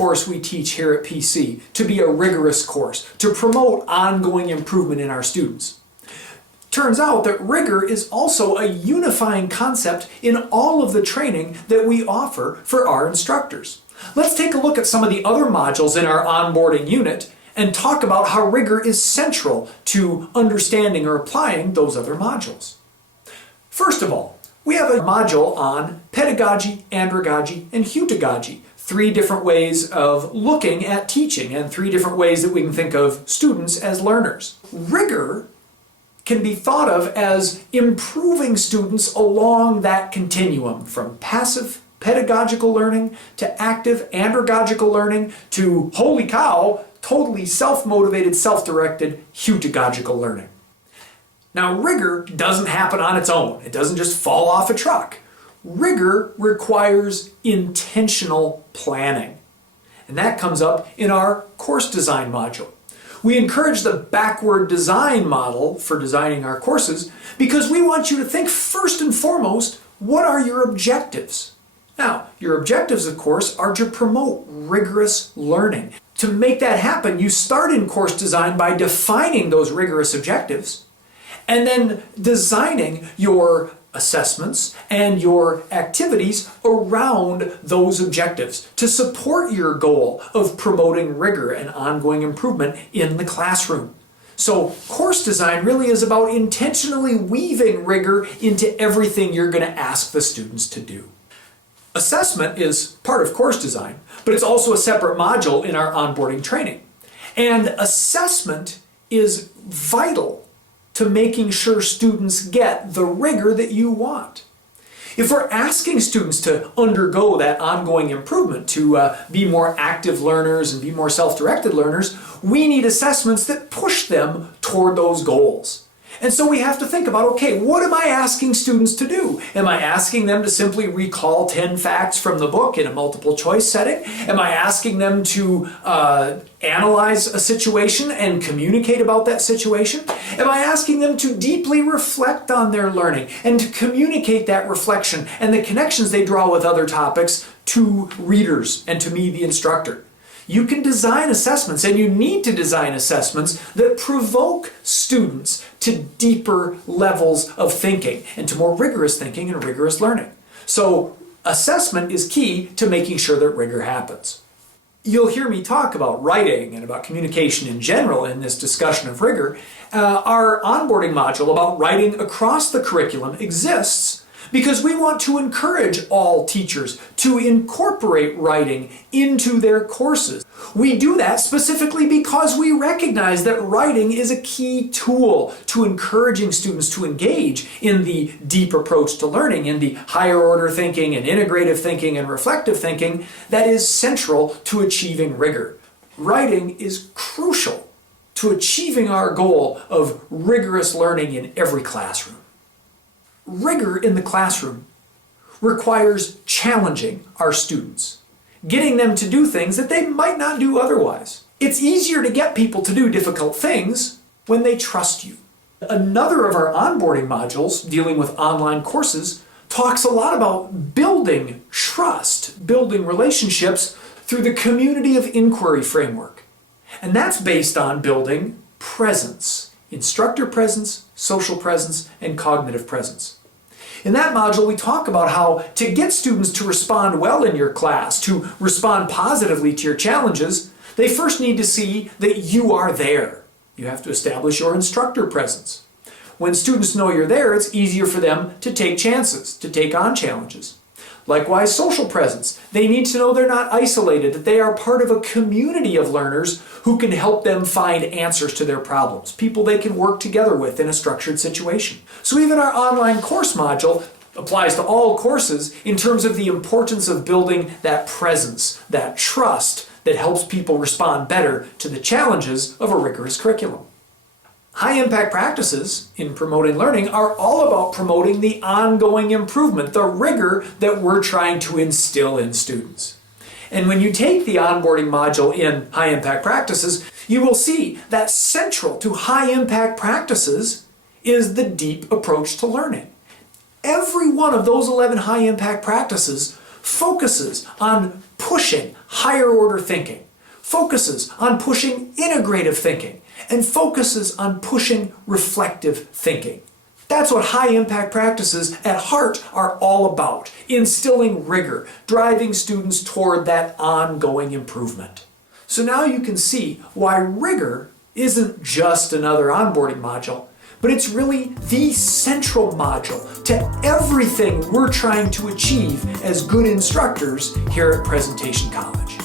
course we teach here at PC to be a rigorous course, to promote ongoing improvement in our students. Turns out that rigor is also a unifying concept in all of the training that we offer for our instructors. Let's take a look at some of the other modules in our onboarding unit and talk about how rigor is central to understanding or applying those other modules. First of all, we have a module on pedagogy, andragogy, and heutagogy. 3 different ways of looking at teaching and 3 different ways that we can think of students as learners. Rigor can be thought of as improving students along that continuum from passive pedagogical learning to active andragogical learning to, holy cow, totally self-motivated, self-directed heutagogical learning. Now, rigor doesn't happen on its own. It doesn't just fall off a truck. Rigor requires intentional planning. And that comes up in our course design module. We encourage the backward design model for designing our courses because we want you to think first and foremost, what are your objectives? Now, your objectives, of course, are to promote rigorous learning. To make that happen, you start in course design by defining those rigorous objectives and then designing your assessments and your activities around those objectives to support your goal of promoting rigor and ongoing improvement in the classroom. So course design really is about intentionally weaving rigor into everything you're going to ask the students to do. Assessment is part of course design, but it's also a separate module in our onboarding training. And assessment is vital to making sure students get the rigor that you want. If we're asking students to undergo that ongoing improvement, to be more active learners and be more self-directed learners, we need assessments that push them toward those goals. And so we have to think about, okay, what am I asking students to do? Am I asking them to simply recall 10 facts from the book in a multiple choice setting? Am I asking them to analyze a situation and communicate about that situation? Am I asking them to deeply reflect on their learning and to communicate that reflection and the connections they draw with other topics to readers and to me, the instructor? You can design assessments, and you need to design assessments that provoke students to deeper levels of thinking and to more rigorous thinking and rigorous learning. So assessment is key to making sure that rigor happens. You'll hear me talk about writing and about communication in general in this discussion of rigor. Our onboarding module about writing across the curriculum exists because we want to encourage all teachers to incorporate writing into their courses. We do that specifically because we recognize that writing is a key tool to encouraging students to engage in the deep approach to learning, in the higher order thinking and integrative thinking and reflective thinking that is central to achieving rigor. Writing is crucial to achieving our goal of rigorous learning in every classroom. Rigor in the classroom requires challenging our students, getting them to do things that they might not do otherwise. It's easier to get people to do difficult things when they trust you. Another of our onboarding modules dealing with online courses talks a lot about building trust, building relationships through the community of inquiry framework. And that's based on building presence, instructor presence, social presence, and cognitive presence. In that module, we talk about how to get students to respond well in your class, to respond positively to your challenges, they first need to see that you are there. You have to establish your instructor presence. When students know you're there, it's easier for them to take chances, to take on challenges. Likewise, social presence. They need to know they're not isolated, that they are part of a community of learners who can help them find answers to their problems, people they can work together with in a structured situation. So even our online course module applies to all courses in terms of the importance of building that presence, that trust that helps people respond better to the challenges of a rigorous curriculum. High-impact practices in promoting learning are all about promoting the ongoing improvement, the rigor that we're trying to instill in students. And when you take the onboarding module in high-impact practices, you will see that central to high-impact practices is the deep approach to learning. Every one of those 11 high-impact practices focuses on pushing higher order thinking, focuses on pushing integrative thinking, and focuses on pushing reflective thinking. That's what high impact practices at heart are all about, instilling rigor, driving students toward that ongoing improvement. So now you can see why rigor isn't just another onboarding module, but it's really the central module to everything we're trying to achieve as good instructors here at Presentation College.